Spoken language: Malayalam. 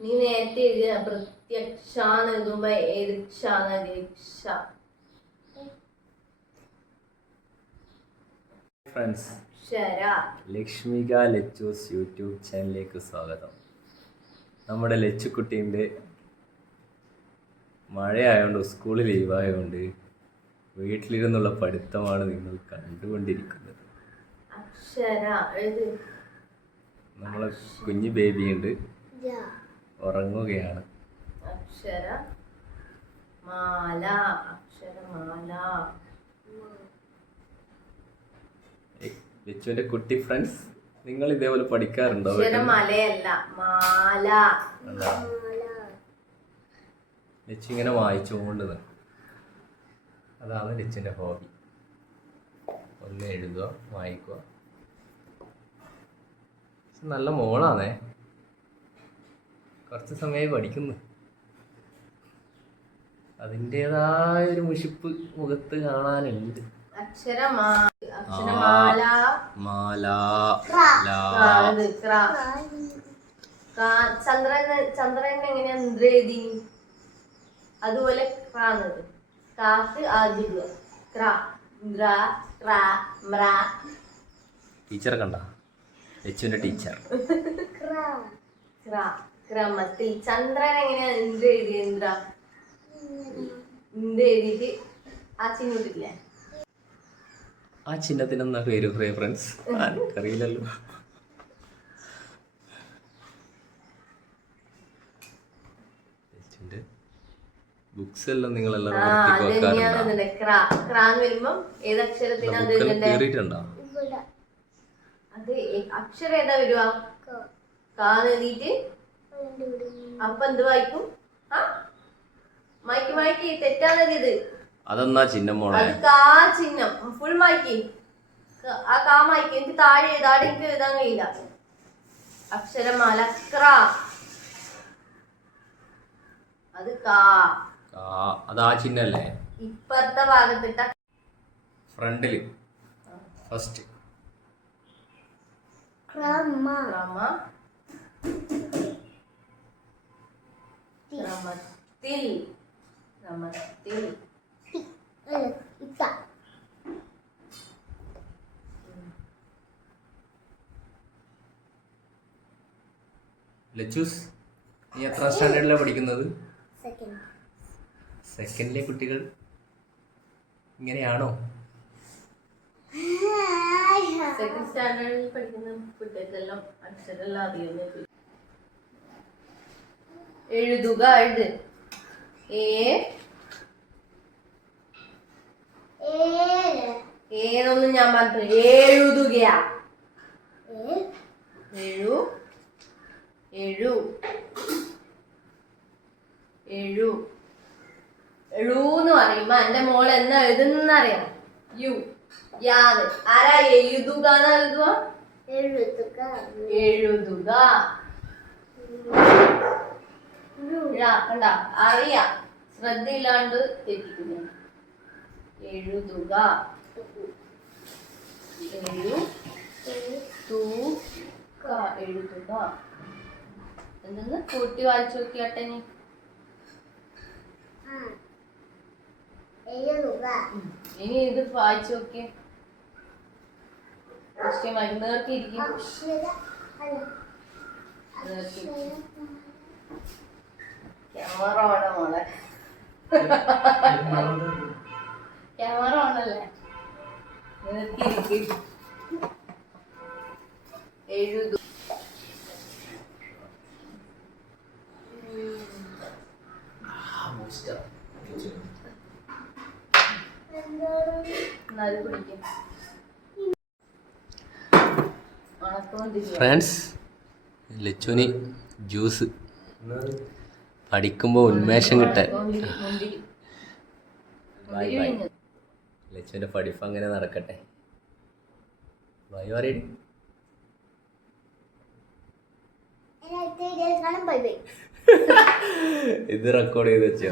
നീ നേരത്തെ എഴുതിയ പ്രത്യക്ഷ എഴുതുമ്പോ എരിക്ഷ ക്ഷ എന്നാ എഴുതിയത്? ക്ഷ ഫ്രണ്ട്സ് അക്ഷര. ലക്ഷ്മിക ലച്ചൂസ് യൂട്യൂബ് ചാനലിലേക്ക് സ്വാഗതം. നമ്മുടെ ലച്ചുക്കുട്ടീന്റെ മഴയായതുകൊണ്ട് സ്കൂളിൽ ലീവായതുകൊണ്ട് വീട്ടിലിരുന്നുള്ള പഠിത്തമാണ് നിങ്ങൾ കണ്ടുകൊണ്ടിരിക്കുന്നത്. അക്ഷര നമ്മളെ കുഞ്ഞു ബേബിയുണ്ട്. ഉറങ്ങുകയാണ്. അക്ഷര മാല അക്ഷരമാല ബിച്ചുവിന്റെ കുട്ടി ഫ്രണ്ട്സ് നിങ്ങൾ ഇതേപോലെ പഠിക്കാറുണ്ടോ? മലയല്ല മാല. ലച്ചു ഇങ്ങനെ വായിച്ചുകൊണ്ടത് അതാണ് ലച്ചിന്റെ ഹോബി. ഒന്ന് എഴുതുക വായിക്കുക. നല്ല മോളാണേ. കുറച്ച് സമയമായി പഠിക്കുന്നു. അതിന്റെതായ ഒരു മുഷിപ്പ് മുഖത്ത് കാണാനുണ്ട്. ചന്ദ്രൻ ചന്ദ്രൻ എങ്ങനെയാ എഴുതി അതുപോലെ ആദ്യം ടീച്ചറെ കണ്ട? ലച്ചുവിന്റെ ടീച്ചർ ക്ര. ക്രമത്തിൽ ചന്ദ്രൻ എങ്ങനെയാ നിദ്ര എഴുതി ഇന്ദ്ര? ഇന്ദ്ര എഴുതിയിട്ട്? ആ ചിഹ്നിട്ടില്ലേ ആ ചിഹ്നത്തിനെന്നാ പേര് പറയ ഫ്രണ്ട്സ് എനിക്കറിയില്ലല്ലോ ബുക്സ് എല്ലാം നിങ്ങൾ എല്ലാവരും അത് അക്ഷരം ഏതാ വരുവാ? കാന്ന് എഴുതിയിട്ട്? അപ്പൊ എന്ത് വായിക്കും? ആ? മായ്ക്ക് മായ്ക്ക് തെറ്റാണ് എഴുതിയത്. അതെന്നാ ചിഹ്നം മോളെ? അത് കാ ചിഹ്നം. ഫുൾ മായ്ക്ക്. ആ കാ മായ്ക്ക്. എനിക്ക് താഴെ എഴുതാടെ എനിക്ക് എഴുതാൻ കഴിയില്ല. അക്ഷരമാല ക്ര. അത് കാ. അത് ആ ചിഹ്നല്ലേ? ഇപ്പുറത്തെ ഭാഗത്തിട്ട ഫ്രണ്ടിൽ. ഫസ്റ്റ് ക്രമ. ക്രമത്തിൽ. ക്രമത്തിൽ. ലച്ചൂസ് നീ എത്ര സ്റ്റാൻഡേർഡിലാണ് പഠിക്കുന്നത്? സെക്കൻഡിലെ കുട്ടികൾ ഇങ്ങനെയാണോ? സെക്കൻഡ് സ്റ്റാൻഡേർഡിൽ പഠിക്കുന്ന കുട്ടികൾക്കെല്ലാം അക്ഷരമെല്ലാം അറിയുന്ന എഴുതുക എഴുത്. ഏ? ഏതൊന്നും ഞാൻ പറഞ്ഞു എഴുതുകയാ എഴു. എഴു. എഴു. പറയുമ്പോ എന്റെ മോൾ എന്നാ എഴുതുന്നറിയാം? യു. യാത് ആരാ എഴുതുക എഴുതുക? എഴുതുക. കണ്ട അറിയാം. ശ്രദ്ധയില്ലാണ്ട് തെറ്റിക്കുന്നു. എഴുതുക. എഴുതുക. എഴുതുക. എന്തെന്ന് കൂട്ടി വായിച്ചു നോക്കിയാട്ടെ നീ. ഇനി ഇത് വായിച്ചു നോക്കിയേ. കൃത്യമായി നേർക്കിയിരിക്കും നേർക്കി ക്യാമറ ഓണ മോളെ. ക്യാമറ ഓണല്ലേ? നേർക്കിയിരിക്കും എഴുതു. എന്നാൽ കുടിക്കും. ഫ്രണ്ട്സ് ലച്ചുവിന് ജ്യൂസ്. പഠിക്കുമ്പോൾ ഉന്മേഷം കിട്ടാൻ ബൈ ബൈ. ലച്ചുവിന്റെ പഠിപ്പ് അങ്ങനെ നടക്കട്ടെ. ബൈ പറയടി ബൈ ബൈ. ഇത് റെക്കോർഡ് ചെയ്ത് വെച്ചോ.